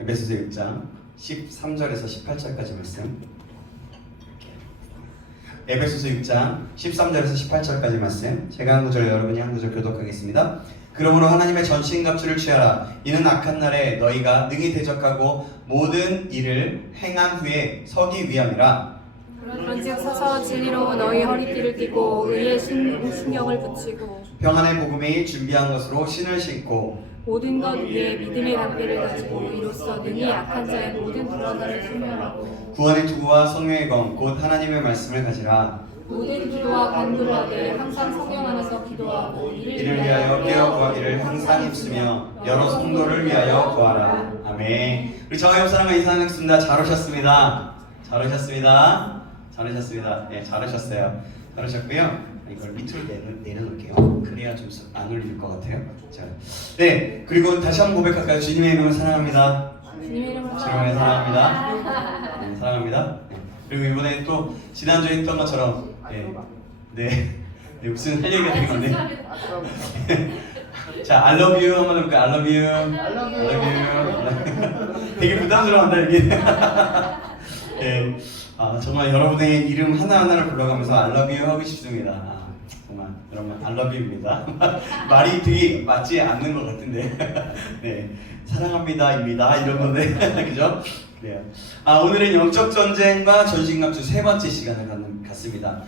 에베소서 6장 13절에서 18절까지 말씀. 에베소서 6장 13절에서 18절까지 말씀. 제가 한 구절, 여러분이 한 구절 교독하겠습니다. 그러므로 하나님의 전신갑주를 취하라. 이는 악한 날에 너희가 능히 대적하고 모든 일을 행한 후에 서기 위함이라. 그런즉 서서 진리로 너희 허리띠를 띠고 의의 신경을 붙이고 평안의 복음이 준비한 것으로 신을 신고 모든 것 위에 믿음의 담대를 가지고 이로써 능히 악한 자의 모든 불안함을 소멸하고 구원의 투구와 성령의 검 곧 하나님의 말씀을 가지라. 모든 기도와 간구를 하되 항상 성령 안에서 기도하고 이를 위하여 깨어 구하기를 항상 힘쓰며 여러 성도를 위하여 구하라. 아멘. 우리 저와 옆 사람과 인사하겠습니다. 잘 오셨습니다. 잘 오셨습니다. 잘 오셨습니다. 네, 잘 오셨어요. 잘 오셨고요. 이걸 밑으로 내려놓을게요. 그래야 좀 안 울릴 것 같아요. 자, 네, 그리고 다시 한번 고백할까요? 주님의 이름을 사랑합니다. 주님의 이름으로 주님의 사랑합니다. 네, 사랑합니다. 네. 그리고 이번에 또 지난주에 했던 것처럼 네, 무슨 할 얘기가 된 건데. 자, I love you 한번 해볼까요? I love you. I love you. 되게 부담스러워한다 이게. 네, 정말 여러분의 이름 하나하나를 불러가면서 I love you 하고 싶습니다. 정말 여러분 I love you입니다. 말이 되게 맞지 않는 것 같은데. 네, 사랑합니다입니다 이런 건데, 그죠? 그래요. 오늘은 영적 전쟁과 전신갑주 세 번째 시간을 갖습니다.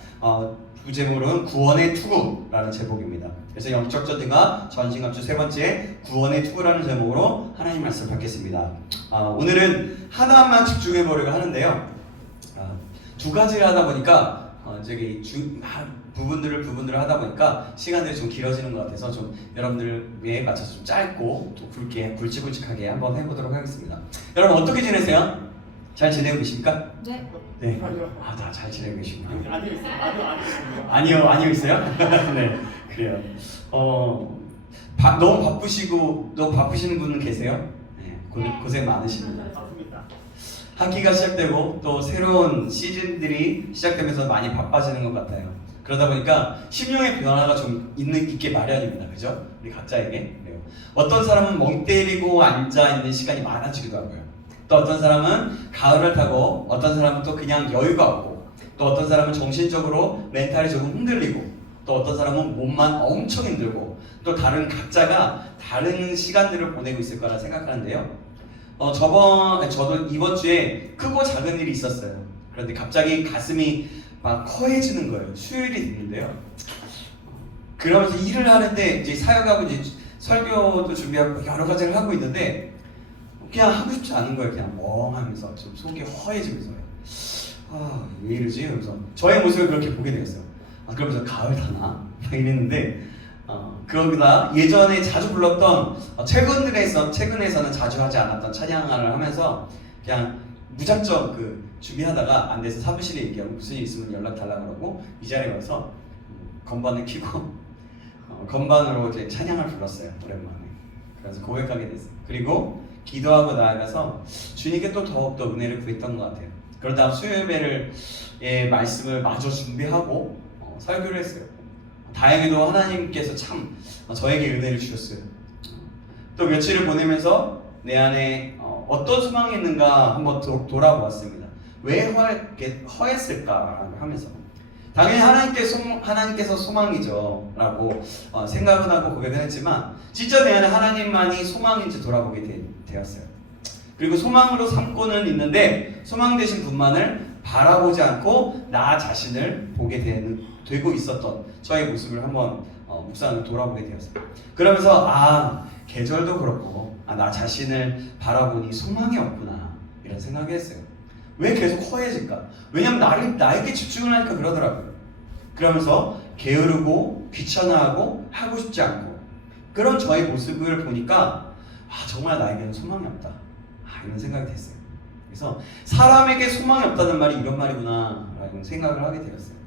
부제목은 구원의 투구라는 제목입니다. 그래서 영적 전쟁과 전신갑주 세 번째 구원의 투구라는 제목으로 하나님 말씀 받겠습니다. 오늘은 하나만 집중해 보려고 하는데요. 두 가지를 하다 보니까 부분들을 하다 보니까 시간들이 좀 길어지는 것 같아서 좀 여러분들에 맞춰서 좀 짧고 또 굵직굵직하게 한번 해보도록 하겠습니다. 여러분 어떻게 지내세요? 잘 지내고 계십니까? 네. 네. 다 잘 지내고 계시군요. 아니요 있어요? 네, 그래요. 너무 바쁘시는 분 계세요? 네, 고생 많으십니다. 학기가 시작되고 또 새로운 시즌들이 시작되면서 많이 바빠지는 것 같아요. 그러다 보니까 심령의 변화가 좀 있게 마련입니다. 그죠? 우리 각자에게. 그래요. 어떤 사람은 멍 때리고 앉아있는 시간이 많아지기도 하고요. 또 어떤 사람은 가을을 타고, 어떤 사람은 또 그냥 여유가 없고, 또 어떤 사람은 정신적으로 멘탈이 조금 흔들리고, 또 어떤 사람은 몸만 엄청 힘들고, 또 각자가 다른 시간들을 보내고 있을 거라 생각하는데요. 저도 이번 주에 크고 작은 일이 있었어요. 그런데 갑자기 가슴이 막 허해지는 거예요. 수요일이 됐는데요. 그러면서 일을 하는데 이제 사역하고 이제 설교도 준비하고 여러 가지를 하고 있는데 그냥 하고 싶지 않은 거예요. 그냥 멍하면서 좀 속이 허해지면서 왜 이러지? 그러면서 저의 모습을 그렇게 보게 되었어요. 그러면서 가을 타나? 막 이랬는데 그러다 예전에 자주 불렀던 최근에서는 자주 하지 않았던 찬양을 하면서 그냥 무작정 준비하다가 안 돼서 사무실에 얘기하고 무슨 일 있으면 연락 달라고 그러고 이 자리에 와서 건반을 켜고 건반으로 이제 찬양을 불렀어요. 오랜만에. 그래서 고백하게 됐어요. 그리고 기도하고 나아가서 주님께 또 더욱더 은혜를 구했던 것 같아요. 그러다 수요예배를 말씀을 마저 준비하고 설교를 했어요. 다행히도 하나님께서 참 저에게 은혜를 주셨어요. 또 며칠을 보내면서 내 안에 어떤 소망이 있는가 한번 돌아보았습니다. 왜 허했을까 하면서 당연히 하나님께서 소망이죠 라고 생각은 하고 고백은 했지만 진짜 내 안에 하나님만이 소망인지 돌아보게 되었어요. 그리고 소망으로 삼고는 있는데 소망 되신 분만을 바라보지 않고 나 자신을 보게 되고 있었던 저의 모습을 한번 묵상을 돌아보게 되었어요. 그러면서 계절도 그렇고 나 자신을 바라보니 소망이 없구나 이런 생각을 했어요. 왜 계속 허해질까? 왜냐면 나에게 집중을 하니까 그러더라고요. 그러면서 게으르고 귀찮아하고 하고 싶지 않고 그런 저의 모습을 보니까 정말 나에게는 소망이 없다 이런 생각이 됐어요. 그래서 사람에게 소망이 없다는 말이 이런 말이구나 라는 생각을 하게 되었어요.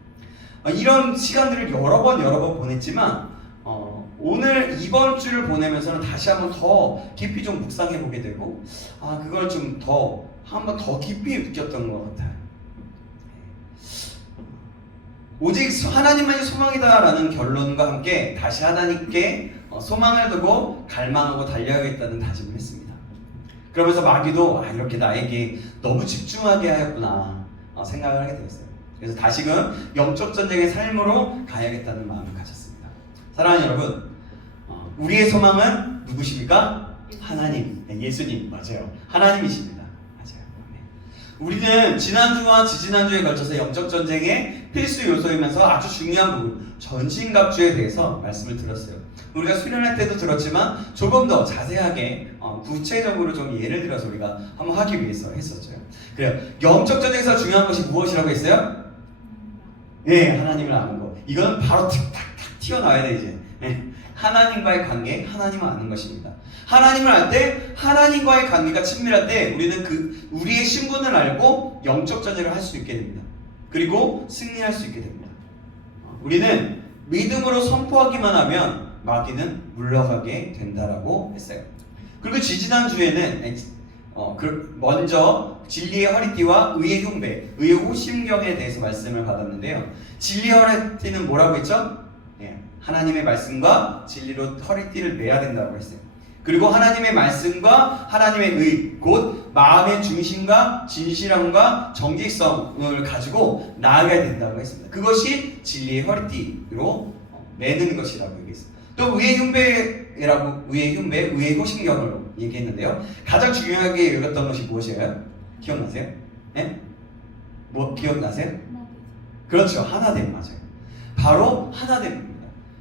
이런 시간들을 여러 번 보냈지만 오늘 이번 주를 보내면서는 다시 한번 더 깊이 좀 묵상해 보게 되고 그걸 좀 한번 더 깊이 느꼈던 것 같아요. 오직 하나님만이 소망이다라는 결론과 함께 다시 하나님께 소망을 두고 갈망하고 달려야겠다는 다짐을 했습니다. 그러면서 마귀도 이렇게 나에게 너무 집중하게 하였구나 생각을 하게 되었어요. 그래서 다시금 영적 전쟁의 삶으로 가야겠다는 마음을 가졌습니다. 사랑하는 여러분, 우리의 소망은 누구십니까? 하나님, 예수님, 맞아요. 하나님이십니다. 맞아요. 네. 우리는 지난주와 지지난주에 걸쳐서 영적 전쟁의 필수 요소이면서 아주 중요한 부분, 전신갑주에 대해서 말씀을 들었어요. 우리가 수련할 때도 들었지만 조금 더 자세하게 구체적으로 좀 예를 들어서 우리가 한번 하기 위해서 했었죠. 그래요. 영적 전쟁에서 중요한 것이 무엇이라고 했어요? 네, 하나님을 아는 거. 이건 바로 탁탁탁 튀어나와야 돼 이제. 네. 하나님과의 관계, 하나님을 아는 것입니다. 하나님을 알 때, 하나님과의 관계가 친밀할 때 우리는 우리의 신분을 알고 영적 전쟁을 할 수 있게 됩니다. 그리고 승리할 수 있게 됩니다. 우리는 믿음으로 선포하기만 하면 마귀는 물러가게 된다라고 했어요. 그리고 지지난주에는 먼저 진리의 허리띠와 의의 흉배, 의의 호심경에 대해서 말씀을 받았는데요. 진리의 허리띠는 뭐라고 했죠? 하나님의 말씀과 진리로 허리띠를 매야 된다고 했어요. 그리고 하나님의 말씀과 하나님의 의, 곧 마음의 중심과 진실함과 정직성을 가지고 나아가야 된다고 했습니다. 그것이 진리의 허리띠로 매는 것이라고 얘기했습니다. 또 의의 흉배라고, 의의 흉배, 의의 호심경으로 얘기했는데요. 가장 중요하게 여겼던 것이 무엇이에요? 기억나세요? 네? 뭐 기억나세요? 그렇죠. 하나됨, 맞아요. 바로 하나됨입니다.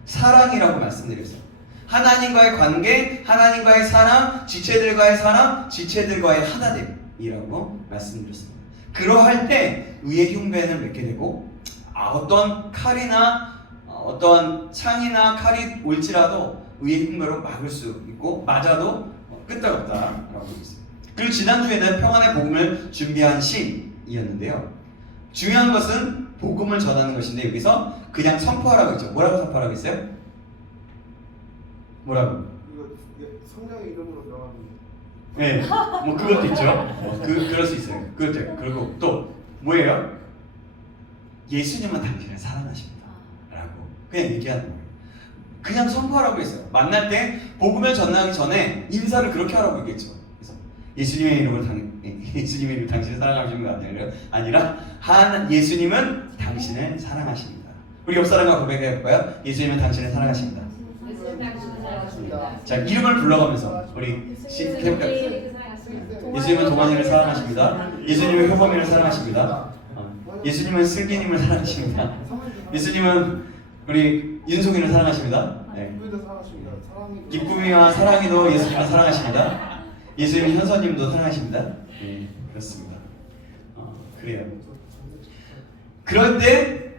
사랑이라고 말씀드렸어요. 하나님과의 관계, 하나님과의 사랑, 지체들과의 사랑, 지체들과의 하나됨이라고 말씀드렸습니다. 그러할 때 의의 흉배는 맺게 되고 어떤 칼이나 어떤 창이나 칼이 올지라도 의의 흉배로 막을 수 있고 맞아도 끄떡없다라고 했습니다. 그리고 지난주에는 평안의 복음을 준비한 시이었는데요. 중요한 것은 복음을 전하는 것인데 여기서 그냥 선포하라고 했죠. 뭐라고 선포하라고 했어요? 뭐라고? 이거 성령의 이름으로 명하는. 네, 뭐 그것도 있죠. 그럴 수 있어요. 그렇죠. 그리고 또 뭐예요? 예수님은 당신을 사랑하십니다. 라고 그냥 얘기하는 거예요. 그냥 선포하라고 했어요. 만날 때 복음을 전하기 전에 인사를 그렇게 하라고 얘기했죠. 그래서 예수님의 이름으로 예수님의 이름으로 당신을 사랑하시는 거 아니라 예수님은 당신을 사랑하십니다. 우리 옆 사람과 고백해볼까요? 예수님은 당신을 사랑하십니다. 자, 이름을 불러가면서 우리 예수님은 동환이를 사랑하십니다. 예수님은 효범이를 사랑하십니다. 예수님은 슬기님을 사랑하십니다. 예수님은 우리 윤송이를 사랑하십니다. 네. 기쁨이와 사랑이도 예수님을 사랑하십니다. 예수님은 현서님도 사랑하십니다. 네, 그렇습니다. 그래요. 그럴 때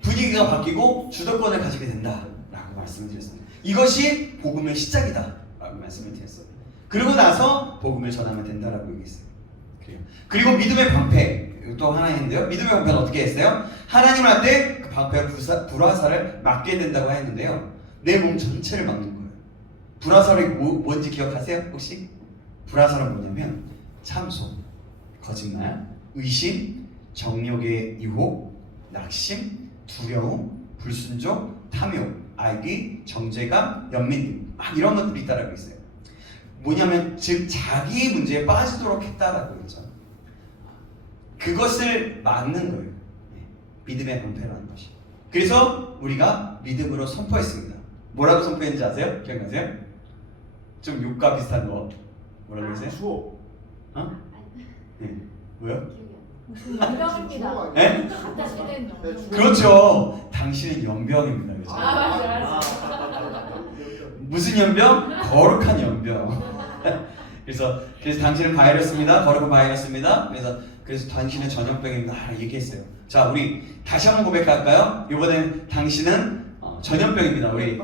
분위기가 바뀌고 주도권을 가지게 된다라고 말씀을 드렸습니다. 이것이 복음의 시작이다 라고 말씀을 드렸어요. 그리고 나서 복음을 전하면 된다라고 얘기했어요. 그래요. 그리고 믿음의 방패 또 하나 있는데요. 믿음의 방패는 어떻게 했어요? 하나님 할 때 그 방패 불화살을 맞게 된다고 했는데요. 내 몸 전체를 막는 거예요. 불화살이 뭔지 기억하세요? 혹시? 불화살은 뭐냐면 참소, 거짓말, 의심, 정욕의 유혹, 낙심, 두려움, 불순종, 탐욕, 알기, 정죄감, 연민 등 이런 것들이 있다라고 있어요. 뭐냐면 즉 자기 문제에 빠지도록 했다라고 했죠. 그것을 막는 거예요. 믿음의 방패라는 것이. 그래서 우리가 믿음으로 선포했습니다. 뭐라고 선포했는지 아세요? 기억나세요? 좀 욕과 비슷한 거 뭐라고 했어요? 주어. 네. 뭐요? 연병입니다. 네? 당신은 그렇죠. 당신은 연병입니다. 그렇죠? 맞아. 무슨 연병? 거룩한 연병. 그래서 당신은 바이러스입니다. 거룩한 바이러스입니다. 그래서 당신은 전염병입니다. 얘기했어요. 자, 우리 다시 한번 고백할까요? 이번엔 당신은 전염병입니다. 우리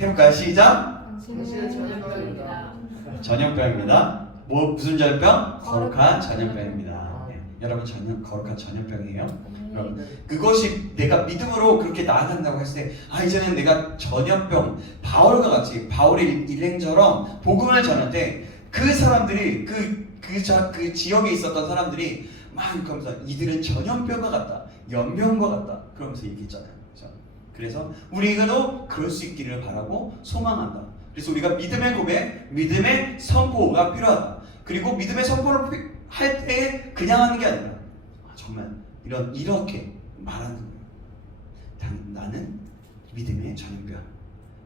해볼까요? 시작. 당신은 전염병입니다. 전염병입니다. 무슨 전염병? 거룩한 전염병입니다. 네, 여러분 거룩한 전염병이에요. 여러분 그것이 내가 믿음으로 그렇게 나아간다고 했을 때 이제는 내가 전염병 바울과 같이 바울의 일행처럼 복음을 전할 때 그 사람들이 그 지역에 있었던 사람들이 막 그러면서 이들은 전염병과 같다, 연병과 같다 그러면서 얘기했잖아요. 그렇죠? 그래서 우리도 그럴 수 있기를 바라고 소망한다. 그래서 우리가 믿음의 고백, 믿음의 선포가 필요하다. 그리고 믿음의 선포를 할 때 그냥 하는 게 아니라 정말 이렇게 말하는 거예요. 나는 믿음의 전염병,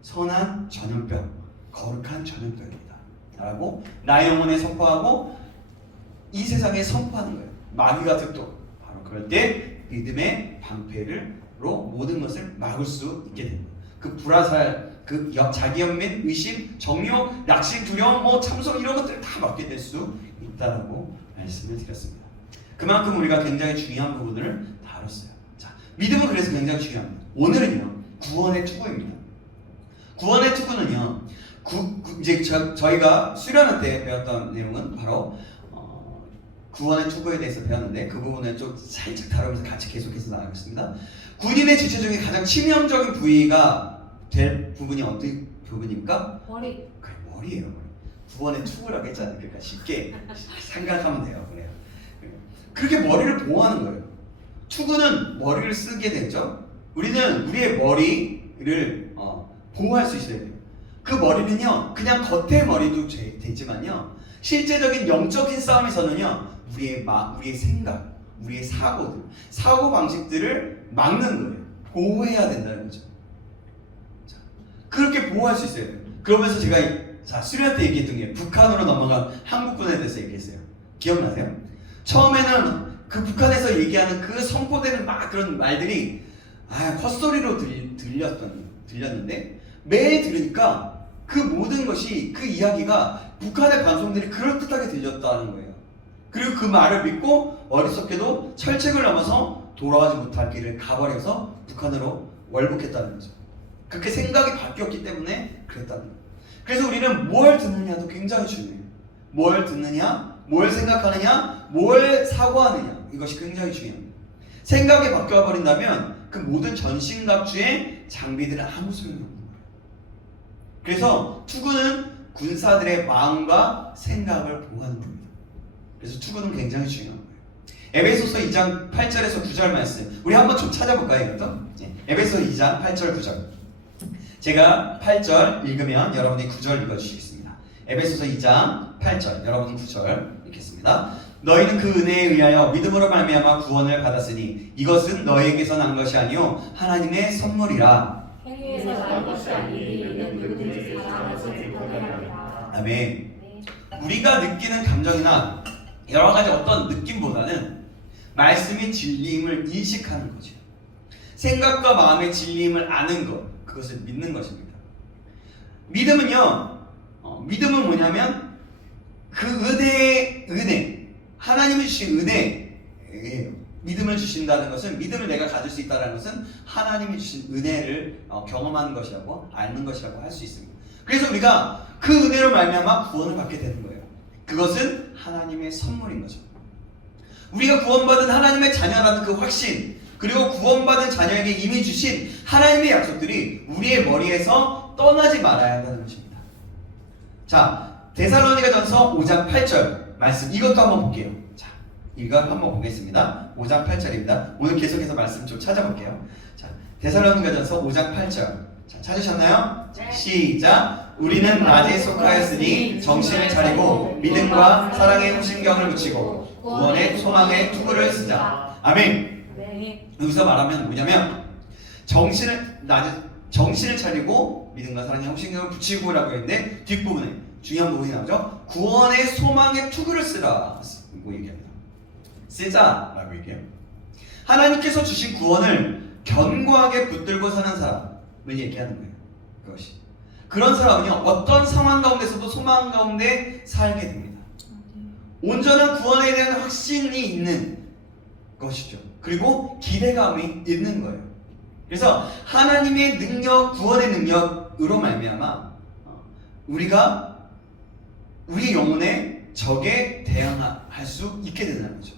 선한 전염병, 거룩한 전염병입니다 라고 나의 영혼에 선포하고 이 세상에 선포하는 거예요. 마귀가 듣도 바로 그럴 때 믿음의 방패로 모든 것을 막을 수 있게 됩니다. 그 불화살, 자기 연민, 의심, 정욕, 낙심, 두려움, 참소 이런 것들을 다 막게 될 수 있다라고 말씀을 드렸습니다. 그만큼 우리가 굉장히 중요한 부분을 다뤘어요. 자, 믿음은 그래서 굉장히 중요합니다. 오늘은요 구원의 투구입니다. 구원의 투구는요 이제 저희가 수련회 때 배웠던 내용은 바로 구원의 투구에 대해서 배웠는데 그 부분을 좀 살짝 다루면서 같이 계속해서 나가겠습니다. 군인의 지체 중에 가장 치명적인 부위가 될 부분이 어떤 부분입니까? 머리. 그래, 머리예요. 구원의 투구라고 했잖아요. 그러니까 쉽게 생각하면 돼요. 그래요. 그렇게 머리를 보호하는 거예요. 투구는 머리를 쓰게 되죠. 우리는 우리의 머리를 보호할 수 있어야 돼요. 그 머리는요 그냥 겉의 머리도 되지만요 실제적인 영적인 싸움에서는요 우리의 생각, 우리의 사고 방식들을 막는 거예요. 보호해야 된다는 거죠. 자, 그렇게 보호할 수 있어야 돼요. 그러면서 제가 수련 때 얘기했던 게 북한으로 넘어간 한국군에 대해서 얘기했어요. 기억나세요? 처음에는 그 북한에서 얘기하는 그 선포되는 막 그런 말들이 헛소리로 들렸는데 매일 들으니까 그 모든 것이 그 이야기가 북한의 방송들이 그럴듯하게 들렸다는 거예요. 그리고 그 말을 믿고 어리석게도 철책을 넘어서 돌아가지 못할 길을 가버려서 북한으로 월북했다는 거죠. 그렇게 생각이 바뀌었기 때문에 그랬다는 거예요. 그래서 우리는 뭘 듣느냐도 굉장히 중요해요. 뭘 듣느냐, 뭘 생각하느냐, 뭘 사고하느냐 이것이 굉장히 중요합니다. 생각이 바뀌어버린다면 그 모든 전신갑주의 장비들은 아무 소용이 없는 거예요. 그래서 투구는 군사들의 마음과 생각을 보호하는 겁니다. 그래서 투구는 굉장히 중요한 거예요. 에베소서 2장 8절에서 9절 말씀 우리 한번 좀 찾아볼까요? 이것도? 에베소 2장 8절 9절 제가 8절 읽으면 여러분이 9절 읽어주시겠습니다. 에베소서 2장 8절 여러분은 9절 읽겠습니다. 너희는 그 은혜에 의하여 믿음으로 말미암아 구원을 받았으니 이것은 너희에게서 난 것이 아니요 하나님의 선물이라. 행위에서 난 것이 아니니 이는 누구든지 자랑하지 못하게 하리라. 아멘. 우리가 느끼는 감정이나 여러 가지 어떤 느낌보다는 말씀이 진리임을 인식하는 거죠. 생각과 마음의 진리임을 아는 것, 그것을 믿는 것입니다. 믿음은요, 믿음은 뭐냐면 그 은혜, 하나님이 주신 은혜예요. 믿음을 주신다는 것은, 믿음을 내가 가질 수 있다는 것은 하나님이 주신 은혜를 경험하는 것이라고, 아는 것이라고 할 수 있습니다. 그래서 우리가 그 은혜로 말미암아 구원을 받게 되는 거예요. 그것은 하나님의 선물인 거죠. 우리가 구원받은 하나님의 자녀라는 그 확신, 그리고 구원받은 자녀에게 이미 주신 하나님의 약속들이 우리의 머리에서 떠나지 말아야 한다는 것입니다. 자, 데살로니가전서 5장 8절 말씀, 이것도 한번 볼게요. 자, 이거 한번 보겠습니다. 5장 8절입니다. 오늘 계속해서 말씀 좀 찾아볼게요. 자, 데살로니가전서 5장 8절. 자, 찾으셨나요? 네. 시작. 우리는 낮에 속하였으니 정신을 차리고 믿음과 사랑의 후신경을 붙이고 구원의 소망의 투구를 쓰자. 아멘. 네. 여기서 말하면 뭐냐면 정신을 차리고 믿음과 사랑의 후신경을 붙이고라고 했는데 뒷부분에 중요한 부분이 나오죠. 구원의 소망의 투구를 쓰라고 얘기합니다. 쓰자라고 얘기해요. 하나님께서 주신 구원을 견고하게 붙들고 사는 사람을 얘기하는 거예요. 그것이. 그런 사람은요, 어떤 상황 가운데서도 소망 가운데 살게 됩니다. 온전한 구원에 대한 확신이 있는 것이죠. 그리고 기대감이 있는 거예요. 그래서 하나님의 능력, 구원의 능력으로 말미암아 우리가 우리 영혼의 적에 대항할 수 있게 된다는 거죠.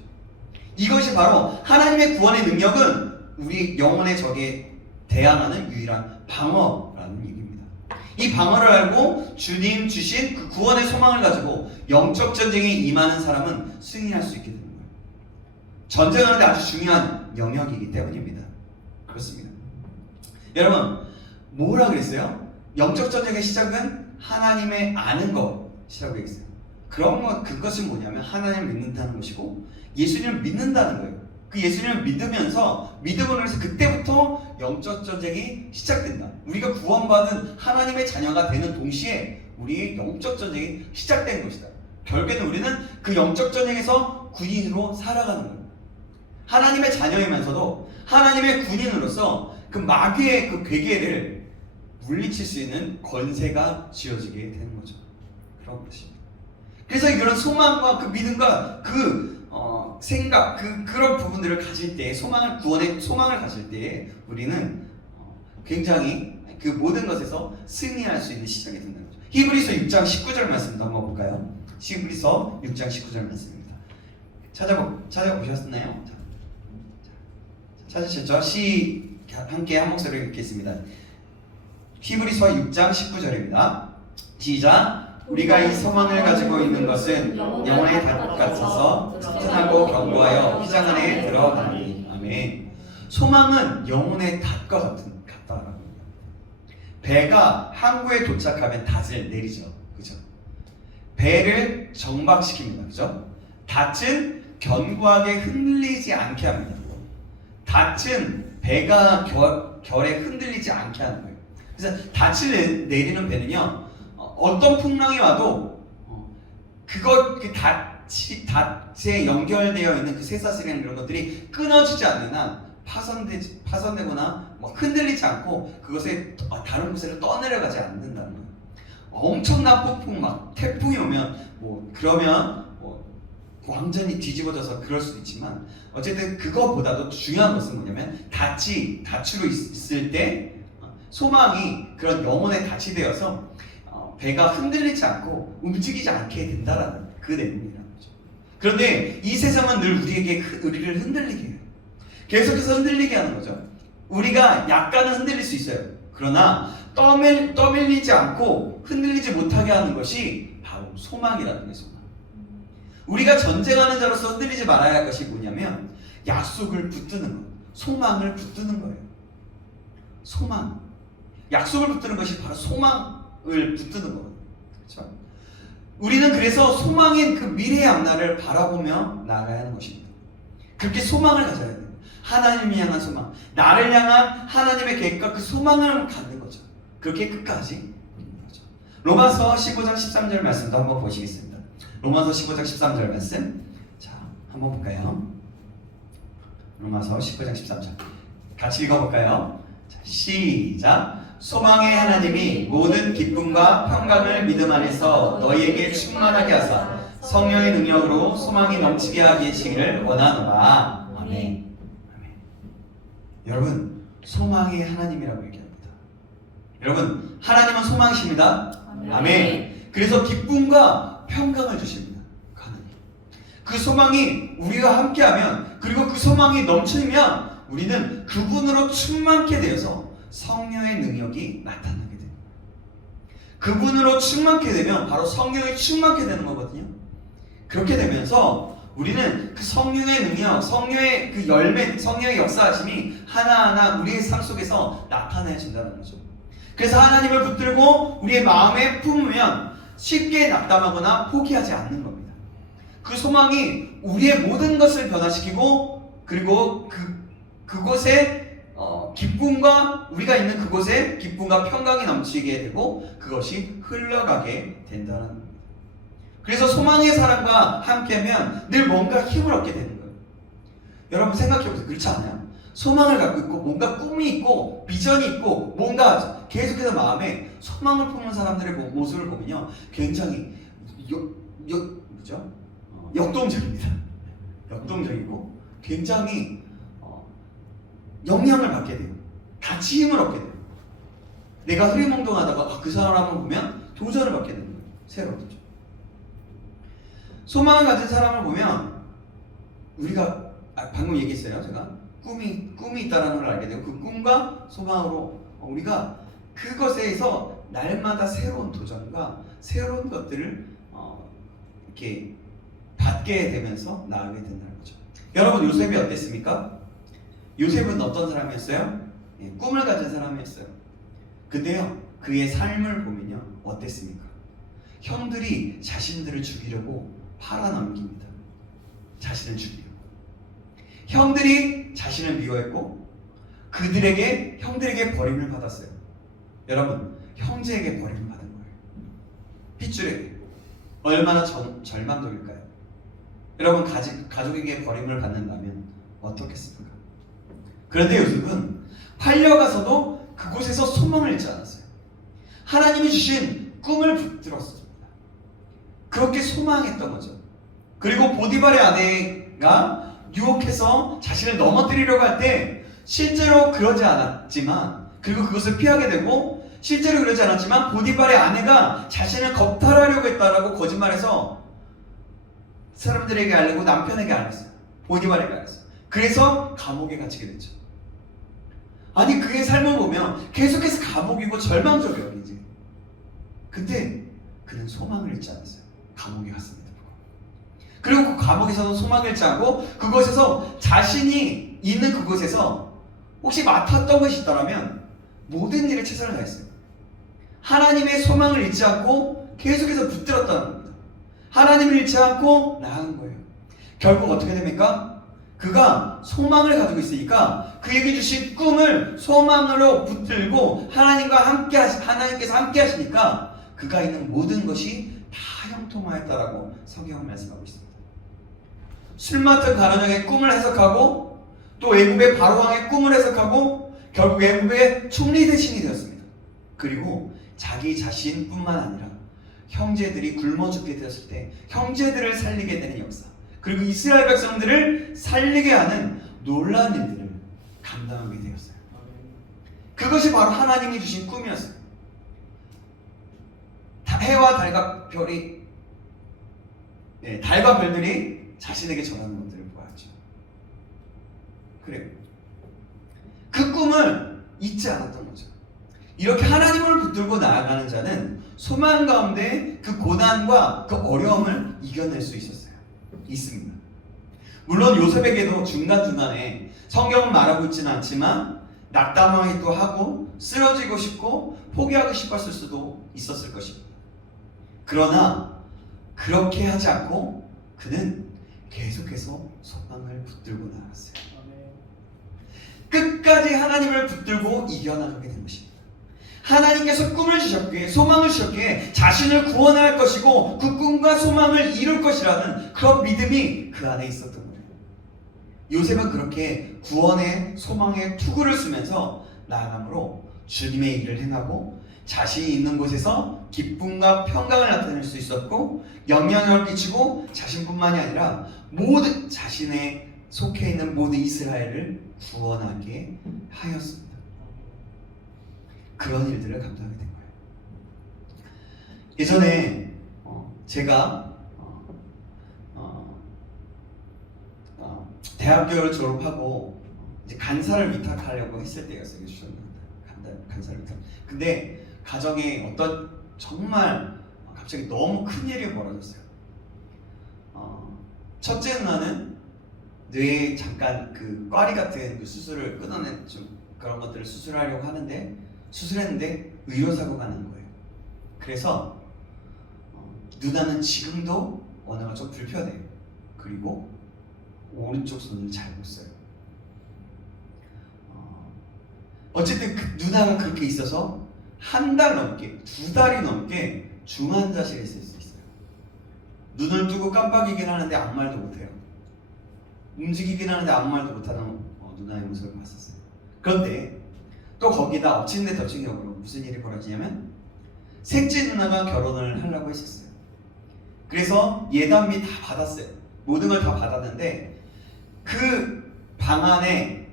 이것이 바로 하나님의 구원의 능력은 우리 영혼의 적에 대항하는 유일한 방어라는 얘기입니다. 이 방어를 알고 주님 주신 그 구원의 소망을 가지고 영적 전쟁에 임하는 사람은 승리할 수 있게 됩니다. 전쟁하는데 아주 중요한 영역이기 때문입니다. 그렇습니다. 여러분, 뭐라 그랬어요? 영적 전쟁의 시작은 하나님의 아는 것이라고 얘기했어요. 그것은 뭐냐면 하나님을 믿는다는 것이고 예수님을 믿는다는 거예요. 그 예수님을 믿으면서 믿음으로 해서 그때부터 영적 전쟁이 시작된다. 우리가 구원받은 하나님의 자녀가 되는 동시에 우리의 영적 전쟁이 시작된 것이다. 결국에는 우리는 그 영적 전쟁에서 군인으로 살아가는 거예요. 하나님의 자녀이면서도 하나님의 군인으로서 그 마귀의 그 괴계를 물리칠 수 있는 권세가 쥐어지게 되는 거죠. 그런 것입니다. 그래서 이런 소망과 그 믿음과 그 생각, 그런 부분들을 가질 때, 구원의 소망을 가질 때 우리는 굉장히 그 모든 것에서 승리할 수 있는 시작이 된다는 거죠. 히브리서 6장 19절 말씀도 한번 볼까요? 히브리서 6장 19절 말씀입니다. 찾아보셨나요? 찾으셨죠? 함께 한 목소리로 읽겠습니다. 히브리서 6장 19절입니다. 시작! 우리가 이 소망을 가지고 있는 것은 영혼의 닷 같아서 튼튼하고 견고하여 휘장 안에 들어가니. 아멘. 소망은 영혼의 닷과 같다라고 합니다. 배가 항구에 도착하면 닷을 내리죠. 그죠? 배를 정박시킵니다. 그죠? 닷은 견고하게 흔들리지 않게 합니다. 닷은 배가 결에 흔들리지 않게 하는 거예요. 그래서 닷을 내리는 배는요, 어떤 풍랑이 와도 그 닷에 연결되어 있는 그 쇠사슬이나 이런 것들이 끊어지지 않는 한 파손되거나 흔들리지 않고 그것에 다른 곳으로 떠내려가지 않는다는 거예요. 엄청난 폭풍, 태풍이 오면 그러면 완전히 뒤집어져서 그럴 수도 있지만 어쨌든 그것보다도 중요한 것은 뭐냐면 닷으로 있을 때 소망이 그런 영혼의 닷이 되어서 배가 흔들리지 않고 움직이지 않게 된다라는 그 내용이라는 거죠. 그런데 이 세상은 늘 우리를 흔들리게 해요. 계속해서 흔들리게 하는 거죠. 우리가 약간은 흔들릴 수 있어요. 그러나 떠밀리지 않고 흔들리지 못하게 하는 것이 바로 소망이라는 거예요. 소망. 우리가 전쟁하는 자로서 흔들리지 말아야 할 것이 뭐냐면 약속을 붙드는 것, 소망을 붙드는 거예요. 소망. 약속을 붙드는 것이 바로 소망을 붙드는 거거든요. 그렇죠? 우리는 그래서 소망인 그 미래의 앞날을 바라보며 나아가야 하는 것입니다. 그렇게 소망을 가져야 돼요. 하나님을 향한 소망, 나를 향한 하나님의 계획과 그 소망을 갖는 거죠. 그렇게 끝까지 있는 거죠. 로마서 15장 13절 말씀도 한번 보시겠습니다. 로마서 15장 13절 말씀, 자 한번 볼까요? 로마서 15장 13절 같이 읽어볼까요? 자, 시작! 소망의 하나님이 모든 기쁨과 평강을 믿음 안에서 너희에게 충만하게 하사 성령의 능력으로 소망이 넘치게 하시기를 원하노라. 아멘. 여러분, 소망의 하나님이라고 얘기합니다. 여러분, 하나님은 소망이십니다. 아멘. 그래서 기쁨과 평강을 주십니다. 하나님. 그 소망이 우리가 함께하면, 그리고 그 소망이 넘치면 우리는 그분으로 충만케 되어서 성령의 능력이 나타나게 됩니다. 그분으로 충만케 되면 바로 성령이 충만케 되는 거거든요. 그렇게 되면서 우리는 그 성령의 능력, 성령의 그 열매, 성령의 역사하심이 하나하나 우리의 삶 속에서 나타내진다는 거죠. 그래서 하나님을 붙들고 우리의 마음에 품으면 쉽게 낙담하거나 포기하지 않는 겁니다. 그 소망이 우리의 모든 것을 변화시키고, 그리고 그곳에 기쁨과, 우리가 있는 그곳에 기쁨과 평강이 넘치게 되고 그것이 흘러가게 된다는 겁니다. 그래서 소망의 사람과 함께하면 늘 뭔가 힘을 얻게 되는 거예요. 여러분 생각해보세요. 그렇지 않아요? 소망을 갖고 있고 뭔가 꿈이 있고 비전이 있고 뭔가 계속해서 마음에 소망을 품는 사람들의 모습을 보면요, 굉장히 역동적입니다. 역동적이고 굉장히 영향을 받게 돼요. 같이 힘을 얻게 돼요. 내가 흐리멍덩하다가 그 사람을 보면 도전을 받게 되는 거예요. 새로운 도전. 소망을 가진 사람을 보면 우리가 방금 얘기했어요. 제가 꿈이 있다는 걸 알게 되고 그 꿈과 소망으로 우리가 그것에서 날마다 새로운 도전과 새로운 것들을 이렇게 받게 되면서 나아가게 된다는 거죠. 여러분, 요셉이 어땠습니까? 요셉은 어떤 사람이었어요? 꿈을 가진 사람이었어요. 근데요, 그의 삶을 보면요, 어땠습니까? 형들이 자신들을 죽이려고 팔아넘깁니다. 자신을 죽이려고. 형들이 자신을 미워했고 형들에게 버림을 받았어요. 여러분, 형제에게 버림을 받은 거예요. 핏줄에게. 얼마나 절망적일까요? 여러분, 가족에게 버림을 받는다면 어떻겠습니까? 그런데 요셉은 팔려가서도 그곳에서 소망을 잃지 않았어요. 하나님이 주신 꿈을 붙들었습니다. 그렇게 소망했던 거죠. 그리고 보디발의 아내가 유혹해서 자신을 넘어뜨리려고 할 때 실제로 그러지 않았지만, 그리고 그것을 피하게 되고 실제로 그러지 않았지만 보디발의 아내가 자신을 겁탈하려고 했다라고 거짓말해서 사람들에게 알리고 남편에게 알렸어요. 보디발에게 알렸어요. 그래서 감옥에 갇히게 됐죠. 아니, 그의 삶을 보면 계속해서 감옥이고 절망적이에요, 이제. 근데 그는 소망을 잃지 않았어요. 감옥에 갔습니다. 그리고 그 감옥에서도 소망을 잃지 않고 그곳에서 자신이 있는 그곳에서 혹시 맡았던 것이 있다면 모든 일에 최선을 다했어요. 하나님의 소망을 잃지 않고 계속해서 붙들었다는 겁니다. 하나님을 잃지 않고 나아간 거예요. 결국 어떻게 됩니까? 그가 소망을 가지고 있으니까 그에게 주신 꿈을 소망으로 붙들고 하나님께서 함께 하시니까 그가 있는 모든 것이 다 형통하였다라고 성경은 말씀하고 있습니다. 술 맡은 가론형의 꿈을 해석하고 또 애굽의 바로왕의 꿈을 해석하고 결국 애굽의 총리 대신이 되었습니다. 그리고 자기 자신뿐만 아니라 형제들이 굶어 죽게 되었을 때 형제들을 살리게 되는 역사, 그리고 이스라엘 백성들을 살리게 하는 놀라운 일들을 감당하게 되었어요. 그것이 바로 하나님이 주신 꿈이었어요. 해와 달과 달과 별들이 자신에게 전하는 것들을 보았죠. 그래요. 그 꿈을 잊지 않았던 거죠. 이렇게 하나님을 붙들고 나아가는 자는 소망 가운데 그 고난과 그 어려움을 이겨낼 수 있습니다. 물론 요셉에게도 중간중간에 성경은 말하고 있지는 않지만 낙담하기도 하고 쓰러지고 싶고 포기하고 싶었을 수도 있었을 것입니다. 그러나 그렇게 하지 않고 그는 계속해서 소망을 붙들고 나갔어요. 끝까지 하나님을 붙들고 이겨나가게 된 것입니다. 하나님께서 꿈을 주셨기에, 소망을 주셨기에 자신을 구원할 것이고 그 꿈과 소망을 이룰 것이라는 그런 믿음이 그 안에 있었던 거예요. 요셉은 그렇게 구원의 소망의 투구를 쓰면서 나아감으로 주님의 일을 행하고 자신이 있는 곳에서 기쁨과 평강을 나타낼 수 있었고 영향력을 끼치고 자신뿐만이 아니라 모든 자신의 속해 있는 모든 이스라엘을 구원하게 하였습니다. 그런 일들을 감당하게 된 거예요. 예전에 제가 대학교를 졸업하고 이제 간사를 위탁하려고 했을 때였어요. 간사를 위탁. 근데 가정에 어떤 정말 갑자기 너무 큰 일이 벌어졌어요. 첫째 누나는 뇌에 잠깐 그 꽈리 같은 그 수술을 끊어낸 좀 그런 것들을 수술하려고 수술했는데 의료사고가 난 거예요. 그래서 누나는 지금도 언어가 좀 불편해요. 그리고 오른쪽 손을 잘 못 써요. 어쨌든 그 누나가 그렇게 있어서 한 달 넘게, 2달이 넘게 중환자실에 있을 수 있어요. 눈을 뜨고 깜빡이긴 하는데 아무 말도 못해요. 움직이긴 하는데 아무 말도 못하는 누나의 모습을 봤었어요. 그런데 또 거기다 엎친 데 덮친 격으로 무슨 일이 벌어지냐면 셋째 누나가 결혼을 하려고 했었어요. 그래서 예단비 다 받았어요. 모든 걸 다 받았는데 그 방 안에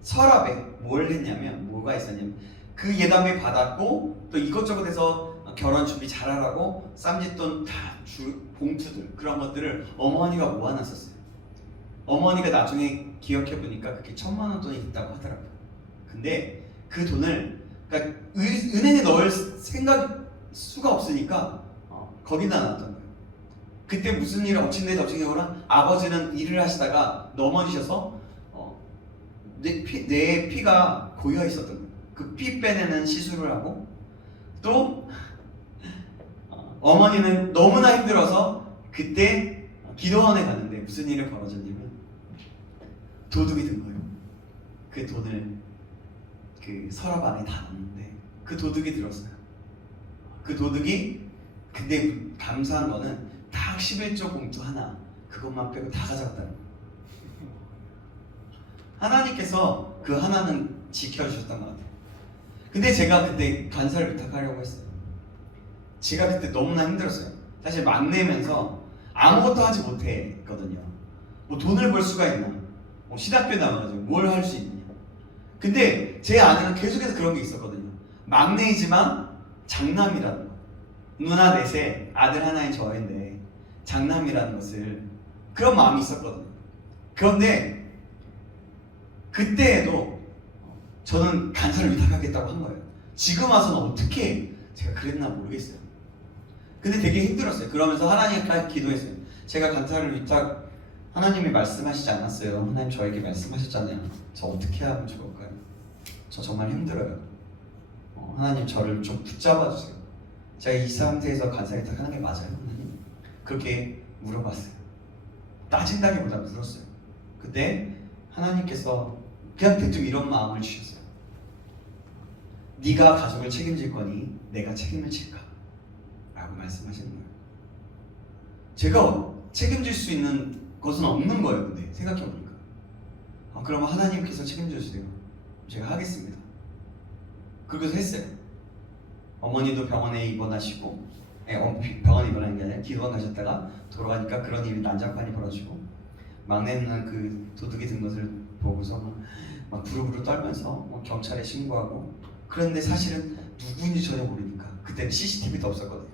서랍에 뭐가 있었냐면 그 예단비 받았고 또 이것저것 해서 결혼 준비 잘하라고 쌈짓돈 다 봉투들 그런 것들을 어머니가 모아놨었어요. 어머니가 나중에 기억해보니까 그게 1,000만 원 돈이 있다고 하더라고요. 근데 그 돈을 그러니까 은행에 넣을 수가 없으니까 거기다 놨던 거예요. 그때 무슨 일을 엎친 데 덮친 경우는 아버지는 일을 하시다가 넘어지셔서 뇌에 피가 고여 있었던 거예요. 그 피 빼내는 시술을 하고 또 어머니는 너무나 힘들어서 그때 기도원에 갔는데 무슨 일이 벌어졌냐면 도둑이 든 거예요. 그 돈을 그 서랍 안에 다 넣었는데 그 도둑이 들었어요. 그 도둑이 근데 감사한 거는 딱 11조 봉투 하나 그것만 빼고 다 가져갔다는 거예요. 하나님께서 그 하나는 지켜주셨던 것 같아요. 근데 제가 그때 간사를 부탁하려고 했어요. 제가 그때 너무나 힘들었어요. 사실 막내면서 아무것도 하지 못했거든요. 뭐 돈을 벌 수가 있나? 뭐 신학교 나와가지고 뭘 할 수 있냐? 근데 제 안에는 계속해서 그런 게 있었거든요. 막내이지만 장남이라는 거. 누나 넷에 아들 하나인 저인데 장남이라는 것을 그런 마음이 있었거든요. 그런데 그때에도 저는 간사를 위탁하겠다고 한 거예요. 지금 와서는 어떻게 제가 그랬나 모르겠어요. 근데 되게 힘들었어요. 그러면서 하나님께 기도했어요. 제가 간사를 위탁 하나님이 말씀하시지 않았어요. 하나님 저에게 말씀하셨잖아요. 저 어떻게 하면 좋을까요? 저 정말 힘들어요. 하나님 저를 좀 붙잡아 주세요. 제가 이 상태에서 간사 위탁하는 게 맞아요? 하나님? 그렇게 물어봤어요. 따진다기보다 물었어요. 그때 하나님께서 그냥 대충 이런 마음을 주셨어요. 네가 가족을 책임질 거니 내가 책임을 질까? 라고 말씀하시는 거예요. 제가 책임질 수 있는 것은 없는 거예요. 근데 생각해보니까 그러면 하나님께서 책임져 주세요. 제가 하겠습니다. 그렇게 했어요. 어머니도 병원에 입원하시고 병원에 입원하는 게 아니라 기도원 가셨다가 돌아가니까 그런 일이 난장판이 벌어지고 막내는 그 도둑이 든 것을 보고서 막 부르부르 떨면서 경찰에 신고하고 그런데 사실은 누구인지 전혀 모르니까 그때는 CCTV도 없었거든요.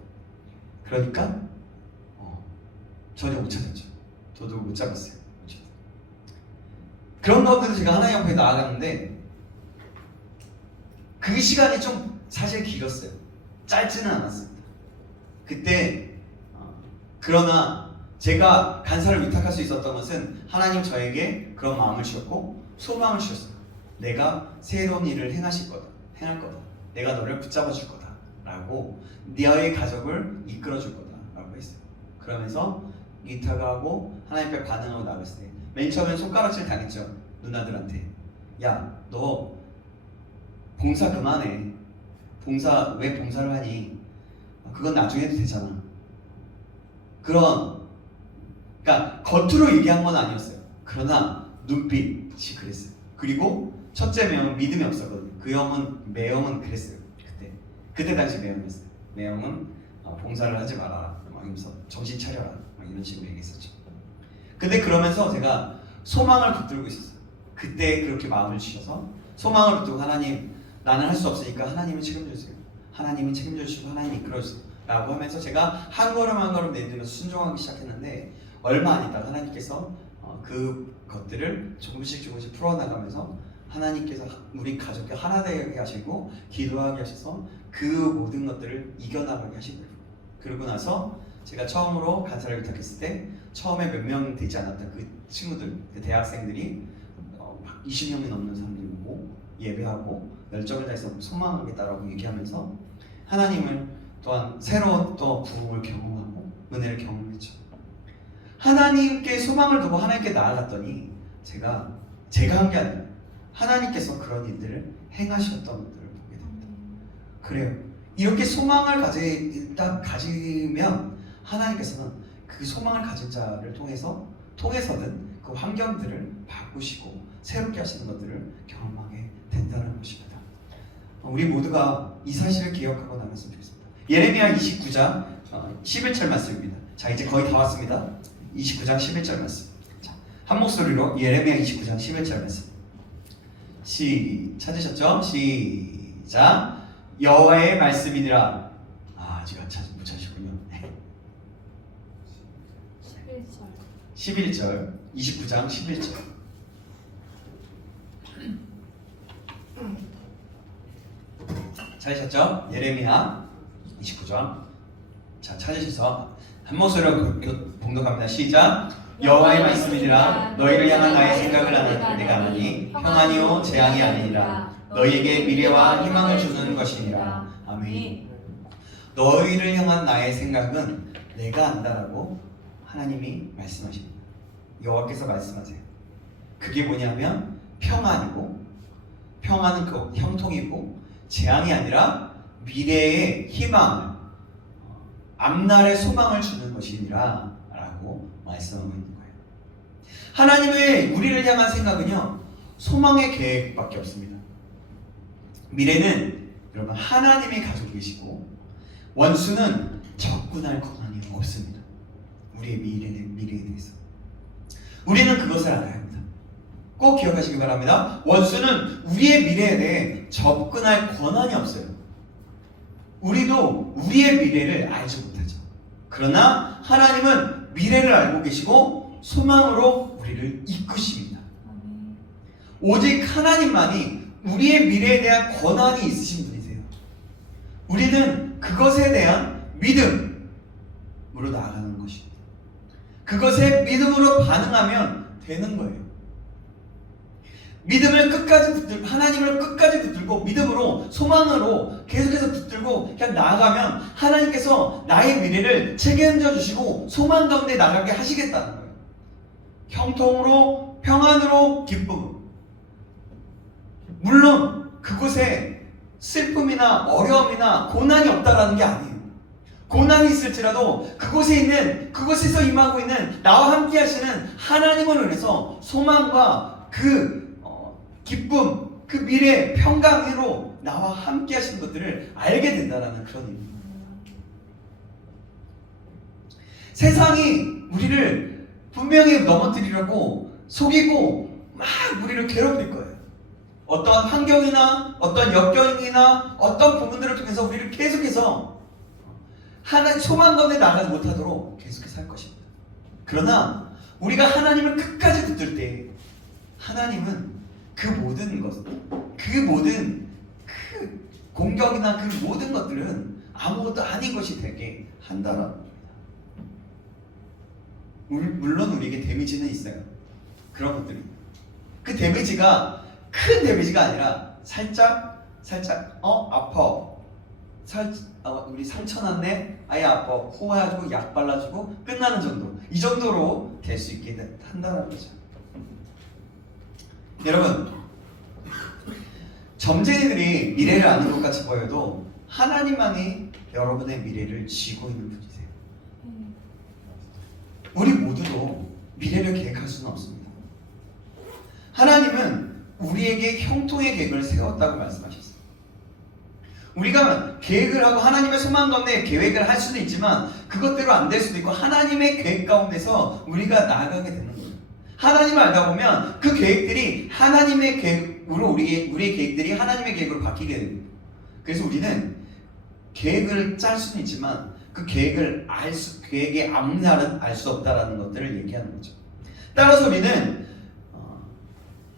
그러니까 전혀 못 찾았죠. 도둑을 못 잡았어요. 그런 가운데도 제가 하나님 앞에 나아갔는데 그 시간이 좀 사실 길었어요. 짧지는 않았습니다. 그때 그러나 제가 간사를 위탁할 수 있었던 것은 하나님 저에게 그런 마음을 주셨고 소망을 주셨어요. 내가 새로운 일을 행할 거다. 내가 너를 붙잡아 줄 거다. 라고 너의 가족을 이끌어 줄 거다. 라고 했어요. 그러면서 위탁하고 하나님 앞에 반응하고 나갔을 때 맨 처음엔 손가락질 당했죠. 누나들한테. 야, 너 봉사 그만해. 왜 봉사를 하니? 그건 나중에 해도 되잖아. 그러니까 겉으로 얘기한 건 아니었어요. 그러나 눈빛이 그랬어요. 그리고 첫째 매형은 믿음이 없었거든요. 매형은 그랬어요. 그때 당시 매형이었어요. 매형은 봉사를 하지 마라. 막 이러면서 정신 차려라. 막 이런 식으로 얘기했었죠. 근데 그러면서 제가 소망을 붙들고 있었어요. 그때 그렇게 마음을 주셔서 소망을 붙들고 하나님, 나는 할 수 없으니까 하나님이 책임져 주세요. 하나님이 책임져 주시고 하나님이 이끌어 주세요. 라고 하면서 제가 한 걸음 한 걸음 내딛으면서 순종하기 시작했는데 얼마 안 있다가 하나님께서 그 것들을 조금씩 풀어나가면서 하나님께서 우리 가족이 하나 되게 하시고 기도하게 하셔서 그 모든 것들을 이겨나가게 하시고요. 그러고 나서 제가 처음으로 간사를 위탁했을 때 처음에 몇 명 되지 않았던 그 친구들, 그 대학생들이 20명이 넘는 사람들이 오고 예배하고 열정을 다해서 소망하겠다라고 얘기하면서 하나님을 또한 새로운 또 부흥을 경험하고 은혜를 경험했죠. 하나님께 소망을 두고 하나님께 나아갔더니 제가 한 게 아니라 하나님께서 그런 일들을 행하셨던 것들을 보게 됩니다. 그래요. 이렇게 소망을 가지면 하나님께서는 그 소망을 가진 자를 통해서든 그 환경들을 바꾸시고 새롭게 하시는 것들을 경험하게 된다는 것입니다. 우리 모두가 이 사실을 기억하고 나갔으면 좋겠습니다. 예레미야 29장 11절 말씀입니다. 자, 이제 거의 다 왔습니다. 29장 11절 말씀. 자, 한 목소리로 예레미야 29장 11절 말씀. 찾으셨죠? 시작. 여호와의 말씀이니라. 아직 못 찾으셨군요. 11절 29장 11절. 찾으셨죠? 예레미야 29장. 자, 찾으셔서 한 목소리로 봉독합니다. 시작. 여호와의 말씀이니라. 너희를 향한 나의 생각을 아는 내가 아노니 평안이요 재앙이 아니니라. 너희에게 미래와 희망을 주는 것이니라. 아멘. 너희를 향한 나의 생각은 내가 안다라고 하나님이 말씀하십니다. 여호와께서 말씀하세요. 그게 뭐냐면 평안이고, 평안은 그 형통이고 재앙이 아니라 미래의 희망을, 앞날의 소망을 주는 것이니라 라고 말씀하고 있는 거예요. 하나님의 우리를 향한 생각은요, 소망의 계획밖에 없습니다. 미래는 여러분 하나님이 가지고 계시고, 원수는 접근할 권한이 없습니다. 우리의 미래에 대해서 우리는 그것을 알아야 합니다. 꼭 기억하시기 바랍니다. 원수는 우리의 미래에 대해 접근할 권한이 없어요. 우리도 우리의 미래를 알지 못하죠. 그러나 하나님은 미래를 알고 계시고 소망으로 우리를 이끄십니다. 오직 하나님만이 우리의 미래에 대한 권한이 있으신 분이세요. 우리는 그것에 대한 믿음으로 나아가는 것입니다. 그것에 믿음으로 반응하면 되는 거예요. 믿음을 끝까지 붙들고, 하나님을 끝까지 붙들고 믿음으로, 소망으로 계속해서 붙들고 그냥 나아가면 하나님께서 나의 미래를 책임져 주시고 소망 가운데 나가게 하시겠다는 거예요. 형통으로, 평안으로, 기쁨으로. 물론 그곳에 슬픔이나 어려움이나 고난이 없다라는 게 아니에요. 고난이 있을지라도 그곳에서 임하고 있는 나와 함께 하시는 하나님을 위해서 소망과 그 기쁨, 그 미래 평강으로 나와 함께 하시는 것들을 알게 된다는 그런 의미입니다. 세상이 우리를 분명히 넘어뜨리려고 속이고 막 우리를 괴롭힐 거예요. 어떤 환경이나 어떤 역경이나 어떤 부분들을 통해서 우리를 계속해서 하나님 소망 가운데 나가지 못하도록 계속해서 할 것입니다. 그러나 우리가 하나님을 끝까지 붙들 때 하나님은 그 모든 것, 그 모든 그 공격이나 그 모든 것들은 아무것도 아닌 것이 되게 한다라는 겁니다. 물론 우리에게 데미지는 있어요. 그런 것들이. 그 데미지가 큰 데미지가 아니라 살짝 아파. 우리 상처 났네. 아예 아파. 호해가지고 약 발라주고 끝나는 정도. 이 정도로 될 수 있게 한다는 거죠. 여러분, 점쟁이들이 미래를 아는 것 같이 보여도 하나님만이 여러분의 미래를 쥐고 있는 분이세요. 우리 모두도 미래를 계획할 수는 없습니다. 하나님은 우리에게 형통의 계획을 세웠다고 말씀하셨어요. 우리가 계획을 하고 하나님의 소망 가운데 계획을 할 수도 있지만 그것대로 안 될 수도 있고, 하나님의 계획 가운데서 우리가 나아가게 되는 거예요. 하나님을 알다 보면 그 계획들이 하나님의 계획으로 우리의 계획들이 하나님의 계획으로 바뀌게 됩니다. 그래서 우리는 계획을 짤 수는 있지만 그 계획의 앞날은 알 수 없다라는 것들을 얘기하는 거죠. 따라서 우리는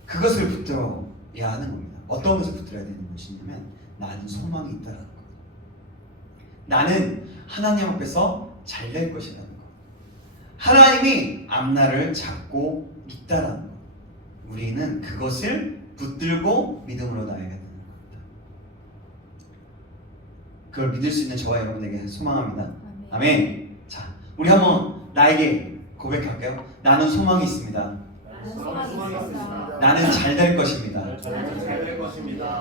그것을 붙들어야 하는 겁니다. 어떤 것을 붙들어야 되는 것이냐면, 나는 소망이 있다라는 것. 나는 하나님 앞에서 잘 될 것이라는 것. 하나님이 앞날을 잡고 있다라는 것. 우리는 그것을 붙들고 믿음으로 나아가야 되는 겁니다. 그걸 믿을 수 있는 저와 여러분에게 소망합니다. 아멘. 자, 우리 한번 나에게 고백할게요. 나는 소망이 있습니다. 나는 잘 될 것입니다.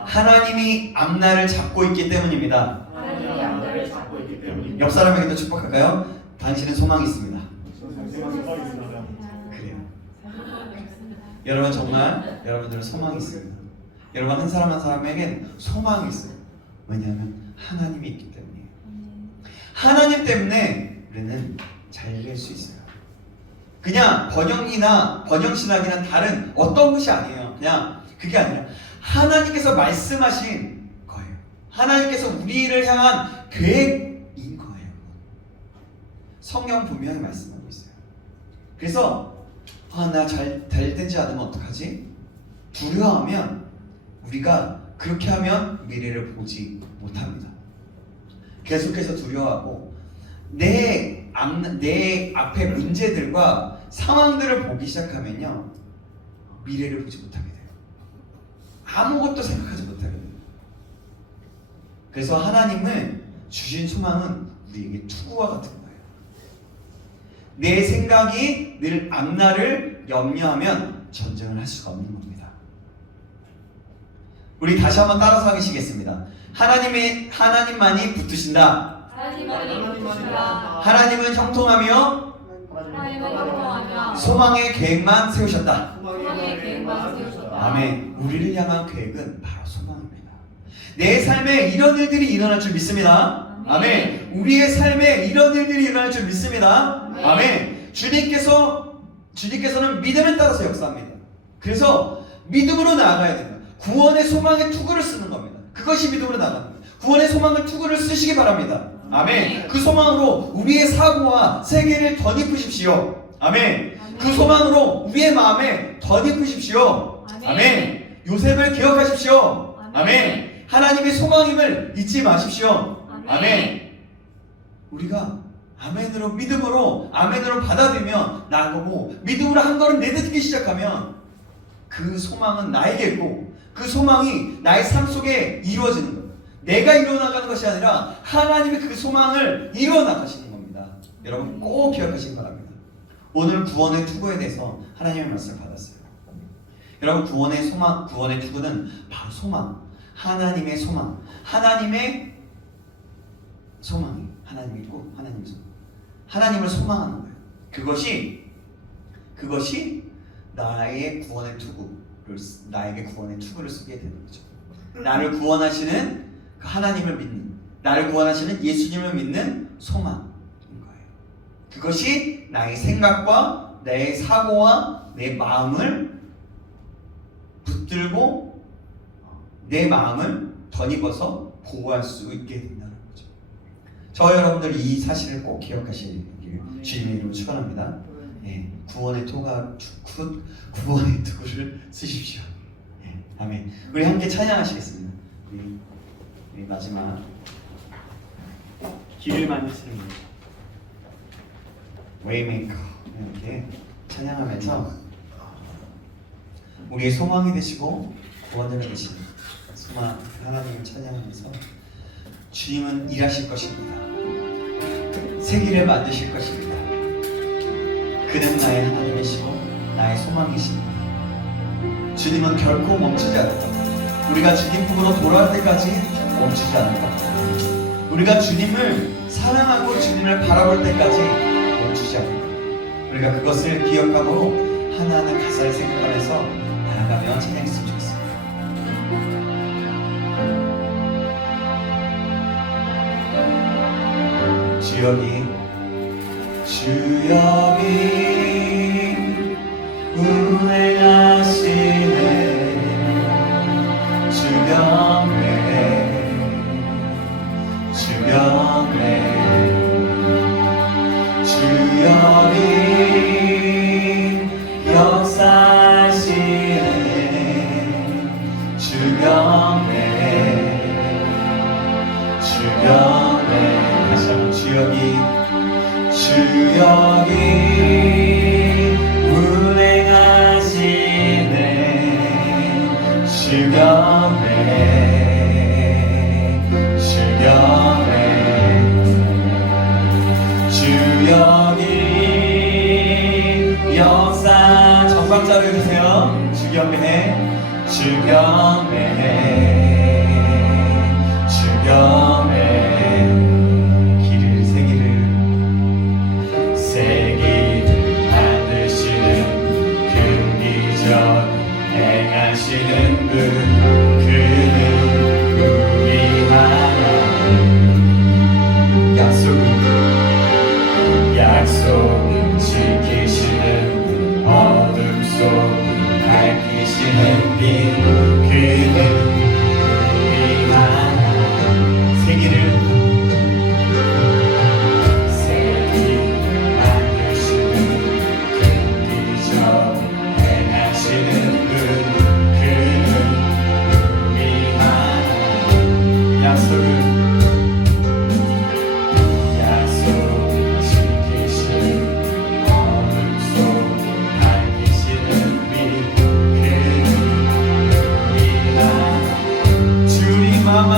하나님이 앞날을 잡고 있기 때문입니다. 옆 사람에게도 축복할까요? 당신은 소망이 있습니다. 그래요. 여러분, 정말 여러분들은 소망이 있습니다. 여러분, 한 사람 한 사람에겐 소망이 있어요. 왜냐하면 하나님이 있기 때문이에요. 하나님 때문에 우리는 잘 될 수 있어요. 그냥 번영신학이나 다른 어떤 것이 아니에요. 그냥 그게 아니라 하나님께서 말씀하신 거예요. 하나님께서 우리를 향한 계획인 거예요. 성경 분명히 말씀하고 있어요. 그래서 나 잘 되지 않으면 어떡하지? 두려워하면 우리가 그렇게 하면 미래를 보지 못합니다. 계속해서 두려워하고 내 앞에 문제들과 상황들을 보기 시작하면요, 미래를 보지 못하게 돼요. 아무것도 생각하지 못하게 돼요. 그래서 하나님을 주신 소망은 우리에게 투구와 같은 거예요. 내 생각이 늘 앞날을 염려하면 전쟁을 할 수가 없는 겁니다. 우리 다시 한번 따라서 하시겠습니다. 하나님만이 붙드신다. 하나님은 형통하며 소망의 계획만 세우셨다. 아멘. 우리를 향한 계획은 바로 소망입니다. 내 삶에 이런 일들이 일어날 줄 믿습니다. 아멘. 우리의 삶에 이런 일들이 일어날 줄 믿습니다. 아멘. 주님께서는 믿음에 따라서 역사합니다. 그래서 믿음으로 나아가야 됩니다. 구원의 소망의 투구를 쓰는 겁니다. 그것이 믿음으로 나아갑니다. 구원의 소망을 투구를 쓰시기 바랍니다. 아멘. 그 소망으로 우리의 사고와 세계를 덧입으십시오. 아멘. 그 소망으로 우리의 마음에 덧입으십시오. 아멘. 요셉을 기억하십시오. 아멘. 하나님의 소망임을 잊지 마십시오. 아멘. 우리가 아멘으로 믿음으로 아멘으로 받아들이며 나아가고 믿음으로 한 걸음 내딛기 시작하면 그 소망은 나에게 있고 그 소망이 나의 삶 속에 이루어지는 거예요. 내가 이루어나가는 것이 아니라 하나님이 그 소망을 이루어나가시는 겁니다. 여러분 꼭 기억하시기 바랍니다. 오늘 구원의 투구에 대해서 하나님의 말씀을 받았어요. 여러분 구원의 소망, 구원의 투구는 바로 소망, 하나님의 소망, 하나님의 소망이 하나님이 있고 하나님의 소망, 하나님을 소망하는 거예요. 그것이 나의 구원의 나에게 구원의 투구를 쓰게 되는 거죠. 나를 구원하시는 그 하나님을 믿는, 나를 구원하시는 예수님을 믿는 소망인 거예요. 그것이 나의 생각과 내 사고와 내 마음을 붙들고 내 마음을 덧입어서 보호할 수 있게 된다는 거죠. 저 여러분들 이 사실을 꼭 기억하시길 주님의 이름으로 축원합니다. 예, 구원의 투구를 쓰십시오. 예, 아멘. 우리 함께 찬양하시겠습니다. 우리 마지막 길을 만드시는 분 웨이메이커 이렇게 찬양하면서 우리의 소망이 되시고 구원자가 되시는 소망 하나님을 찬양하면서 주님은 일하실 것입니다. 세기를 만드실 것입니다. 그는 나의 하나님이시고 나의 소망이십니다. 주님은 결코 멈추지 않을 겁니다. 우리가 주님 품으로 돌아올 때까지 멈추지 않을 겁니다. 우리가 주님을 사랑하고 주님을 바라볼 때까지 멈추지 않을 겁니다. 우리가 그것을 기억하고 하나하나 가사를 생각하면서 나아가며 찬양했으면 좋겠습니다. 주여기 운행하시네 주여기 역사하시네 주여기 다시 한번 주여기 운행하시네 주여기 역사 정박자로 해주세요. 주경배 세기를 만드시는 큰 기적 행하시는 그는 우리 하나님 약속을 지키시는 어둠 속 밝히시는 빛 그는 우리 하나님 세기를 만드시는 큰 기적 행하시는 그는 우리 하나님 약속을 지키시는 어둠 속 밝히시는 빛 그는 우리 하나님 주님 마음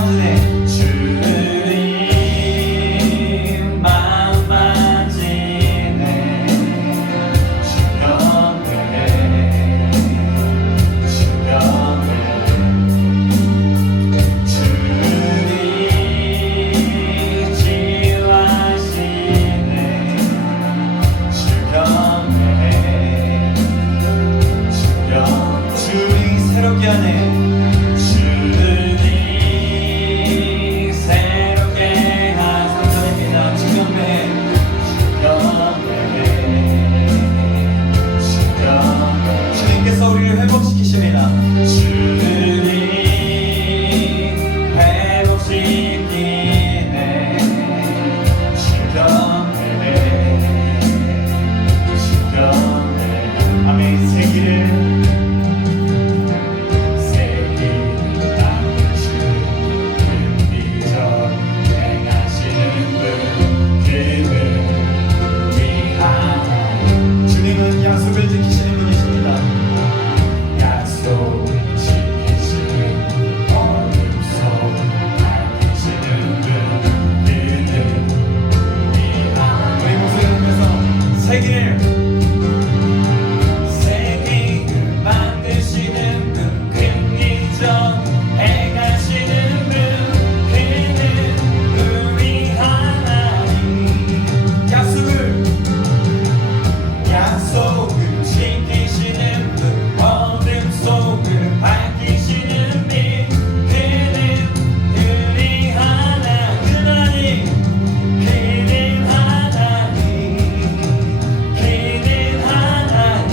약속을 지키시는 분이십니다. 약속을 지키시는 어둠 속 밝히시는 분 그는 우리 목소리를 세계를 만드시는 분 긍휼정 행하시는 분 그는 우리 하나님 약속을 지키시는 분 어둠 속을 밝히시는 빛 그는 우리 하나님 그는 하나님 그는 하나님 그는 하나님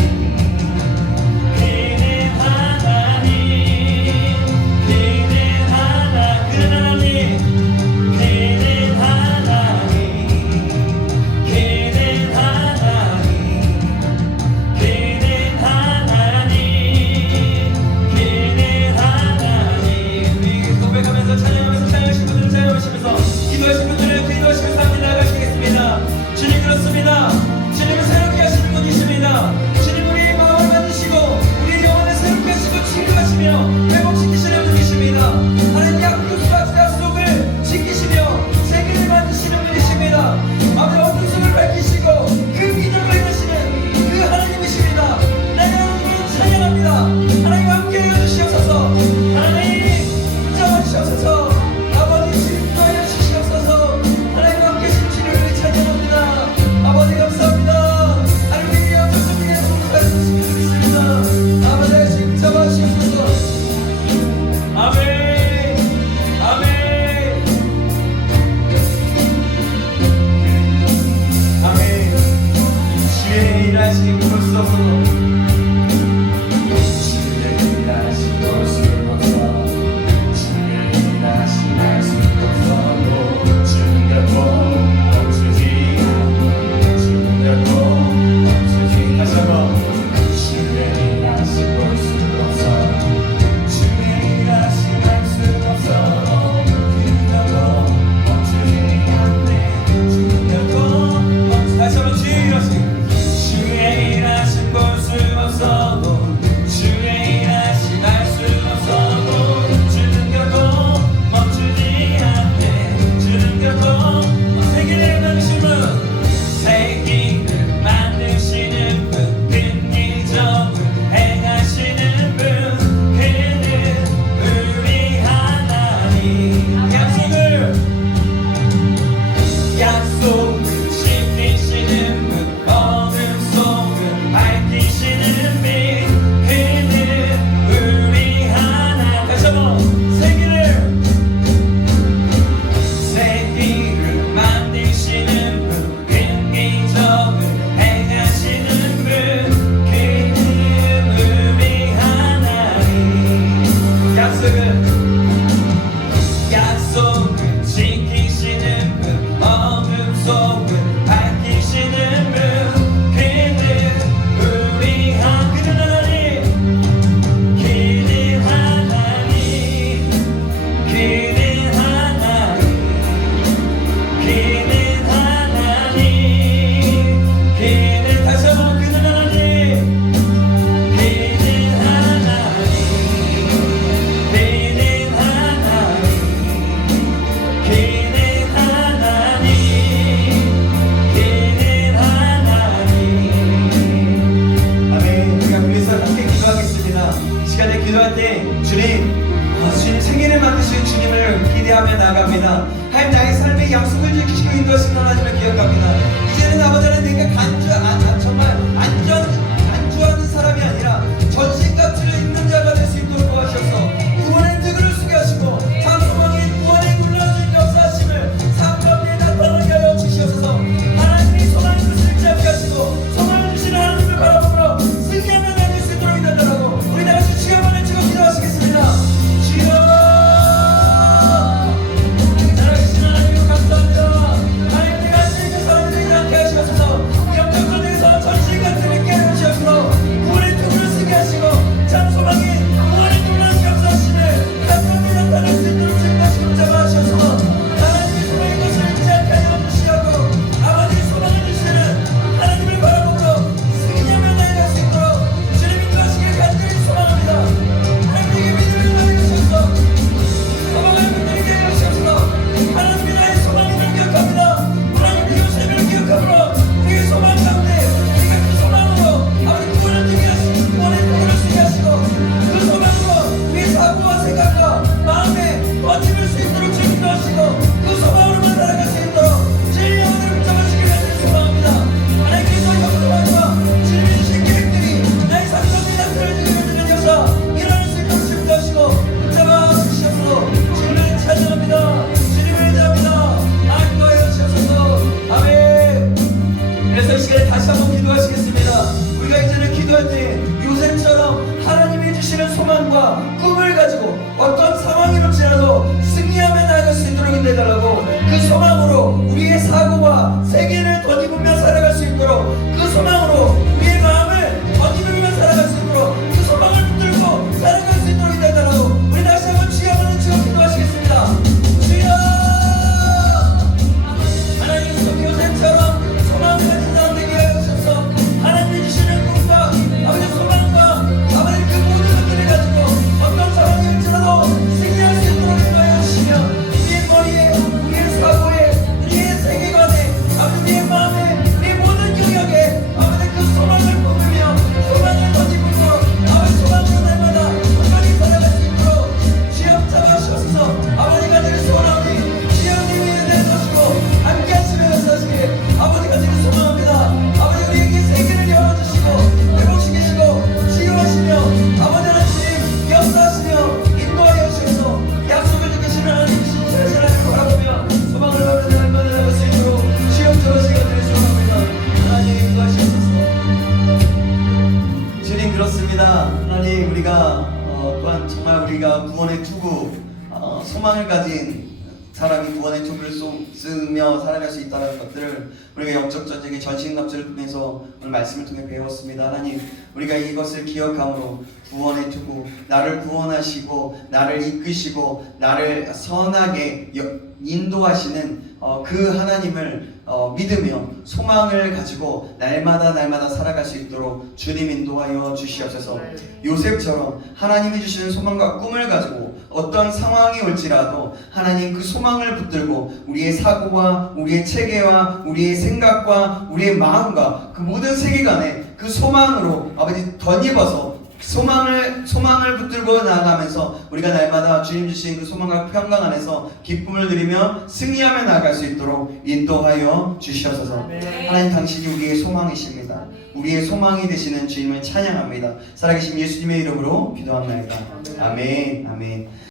그는 하나님 그는 하나님 그는 하나님 그는 하나님 우리 고백하면서 찬양하시는 분들은 찬양하시면서 기도하시는 분들은 기도하시면서 함께 나가시겠습니다. 주님 그렇습니다. 주님은 새롭게 하시는 분이십니다. 주님 우리의 마음을 만드시고 우리의 영혼을 새롭게 하시고 치료하시며 회복시키시는 분이십니다. 하나님 약속을 지키시며 세계를 만드시는 분이십니다. 아버지 어둠 속을 밝히시고 그 기적을 행하시는 그 하나님이십니다. 내 하나님을 찬양합니다. 하나님 함께 해주시옵소서. 하나님 붙잡아주시옵소서. 아버지 진도하여 주시옵소서. 하나님 함께 하신 치료를 찬양합니다. 아버지 감사합니다. 하나님 우리 영적 속에 동사해 주시기 있습니다. 아버지 붙잡아주시옵소서. 그래서 이 시간에 다시 한번 기도하시겠습니다. 우리가 이제는 기도할 때 요셉처럼 하나님이 주시는 소망과 꿈을 가지고 어떤 상황이일지라도 승리하며 나아갈 수 있도록 인도해달라고, 그 소망으로 우리의 사고와 세계를 덧입으며 살아갈 수 있도록, 그 소망으로 우리의 마음을 덧입으며 살아갈 수 있도록, 그 소망을 붙들고 살아갈 수 있도록 인도해달라고, 우리 다시 한번 주여 하는 주여 기도하시겠습니다. 주여! 하나님 요셉처럼 소망을 가진 사람 되게 하셔서 하나님이 주시는 꿈과 아버지 소망과 아버지 그 모든 것들을 가지고 어떤 상황일지라도 승리할 수 있도록 인도하여 주시며, 우리의 머리에, 우리의 사고에, 우리의 세계관에, 아버지 우리의 마음에, 우리의 모든 영역에 아버지 그 소망을 품으며 소망을 덧입고 아버지 소망으로 날마다 온전히 살아갈 수 있도록 주여 잡아주셔서 아버지가 늘 소원하오니 주여님이 은혜를 주시고 함께 하시며 역사하시길 아버지가 늘 소망합니다. 아버지 우리에게 세계를 열어주시고 회복시키시고 치유하시며 아버지 하나님 역사하시며 인도하여 주셔서 약속을 지키시는 하나님이신 제사를 바라보며 소망을 받는 날마다 나갈 수 있도록 주여 저러시가 늘 소망합니다. 하나님 인도하시옵소서. 주님 그렇습니다. 하나님 우리가 또한 정말 우리가 구원의 투구 소망을 가진 사람이 구원의 투구를 쓰며 살아갈 수 있다는 것들을 우리가 영적 전쟁의 전신갑주를 통해서 오늘 말씀을 통해 배웠습니다. 하나님 우리가 이것을 기억함으로 구원의 투구, 나를 구원하시고 나를 이끄시고 나를 선하게 인도하시는 그 하나님을 믿으며 소망을 가지고 날마다 살아갈 수 있도록 주님 인도하여 주시옵소서. 요셉처럼 하나님이 주시는 소망과 꿈을 가지고 어떤 상황이 올지라도 하나님 그 소망을 붙들고 우리의 사고와 우리의 체계와 우리의 생각과 우리의 마음과 그 모든 세계관에 그 소망으로 아버지 덧입어서 소망을 붙들고 나아가면서 우리가 날마다 주님 주신 그 소망과 평강 안에서 기쁨을 누리며 승리하며 나아갈 수 있도록 인도하여 주시옵소서. 하나님 당신이 우리의 소망이십니다. 우리의 소망이 되시는 주님을 찬양합니다. 살아계신 예수님의 이름으로 기도합니다. 아멘. 아멘.